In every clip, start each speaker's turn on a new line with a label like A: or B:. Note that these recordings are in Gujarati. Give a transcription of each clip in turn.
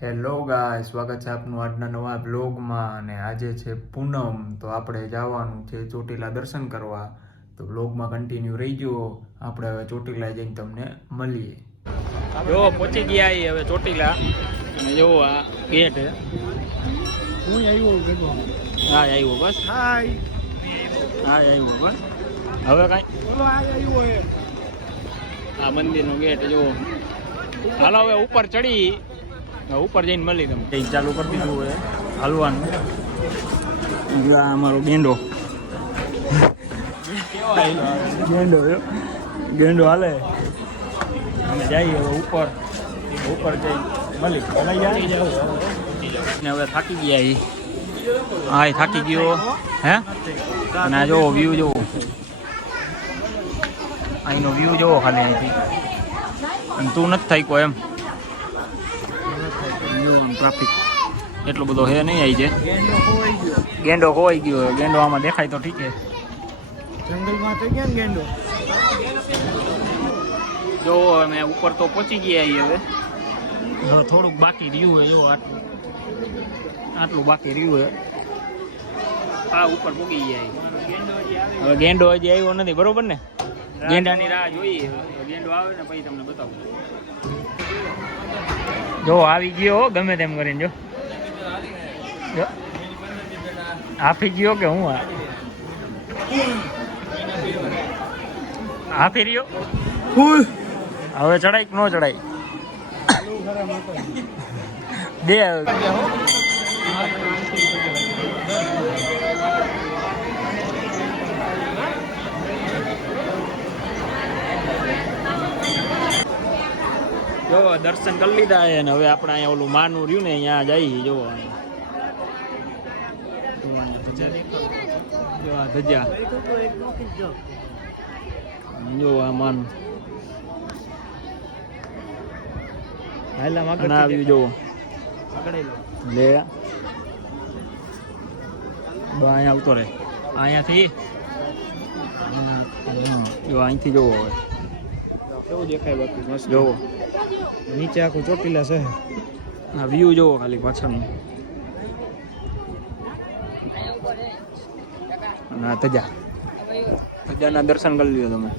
A: હેલો ગાય સ્વાગત છે આપનું આજના નવા બ્લોગમાં અને આજે છે પૂનમ. તો આપણે જવાનું છે ચોટીલા દર્શન કરવા. તો બ્લોગમાં કન્ટિન્યુ રહીજો આપણે હવે ચોટીલા જઈને તમને મળીએ. જો પહોંચી ગયા એ હવે ચોટીલા. અને જો આ ગેટ
B: હું આવ્યો ભેગો.
A: હા આવ્યો બસ.
B: હાય
A: હા આવ્યો બસ. હવે કાંઈ
B: બોલો આ આવ્યો એ
A: આ મંદિરનો ગેટ જો હાલો હવે ઉપર ચડી. ઉપર જઈને મળી તમે કંઈક ચાલુ કરી દીધું હોય હાલવાનું જો આ અમારો ગેંડો ગેંડો જો. ગેંડો હાલે અમે જઈએ હવે ઉપર ઉપર જઈ મળી મળી જાય ને હવે થાકી ગયા ઈ હા એ થાકી ગયો હે અને આ જો વ્યૂ જોવો અહીંનો વ્યૂ જોવો ખાલી અહીંથી અને તું નથી થાય કોઈ એમ ટ્રાફિક એટલો બધો હે નહીં આવી છે
B: ગેંડો ખોવાઈ ગયો
A: ગેંડો. આમાં દેખાય તો ઠીક છે
B: જંગલમાં તો કેમ ગેંડો?
A: જો અમે ઉપર તો પહોંચી ગયા હવે. થોડુંક બાકી રહ્યું હોય જો આટલું. આટલું બાકી રહ્યું હોય. આ ઉપર પૂગી ગયા. હવે ગેંડો હજી આવ્યો નથી બરોબર ને? ગેંડાની રાહ જોઈએ. ગેંડો આવે ને પછી તમને બતાવું. જો આવી ગયો હો, ગમે તેમ કરીને જો. આપી ગયો કે હું આપી રહ્યો? હવે ચડાય કે ન ચડાય? બે જો દર્શન કરી લીધા છે ને હવે આપણે અહીંયા ઓલું માનું રહ્યું ને અહીંયા જઈએ જોવો. જો આ ધજા. જો આ માનું. આવ્યું જોવો. લે. અહીંયા આવતો રહે. અહીંયાથી? જો અહીંથી જોવો હવે.
B: કેવું દેખાય બાકી? મસ્ત.
A: જોવો.
B: નીચે આખું ચોટીલા છે.
A: આ વ્યૂ જોવો ખાલી પાછળનું. અને આ તજા તજાના દર્શન કરી લીધો તમે.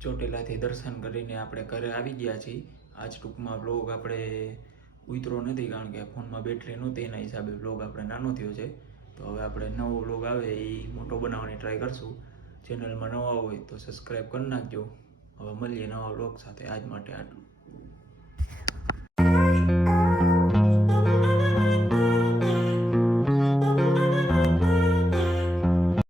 A: ચોટીલાથી દર્શન કરીને આપણે ઘરે આવી ગયા છીએ. આજ ટૂંકમાં બ્લોગ આપણે ઉતરો નથી, કારણ કે ફોનમાં બેટરી નહોતી એના હિસાબે બ્લોગ આપણે નાનો થયો છે. તો હવે આપણે નવો બ્લોગ આવે એ મોટો બનાવવાની ટ્રાય કરશું. ચેનલમાં નવા હોય તો સબસ્ક્રાઈબ કરી નાખજો. હવે મળીએ નવા બ્લોગ સાથે. આજ માટે આટલું.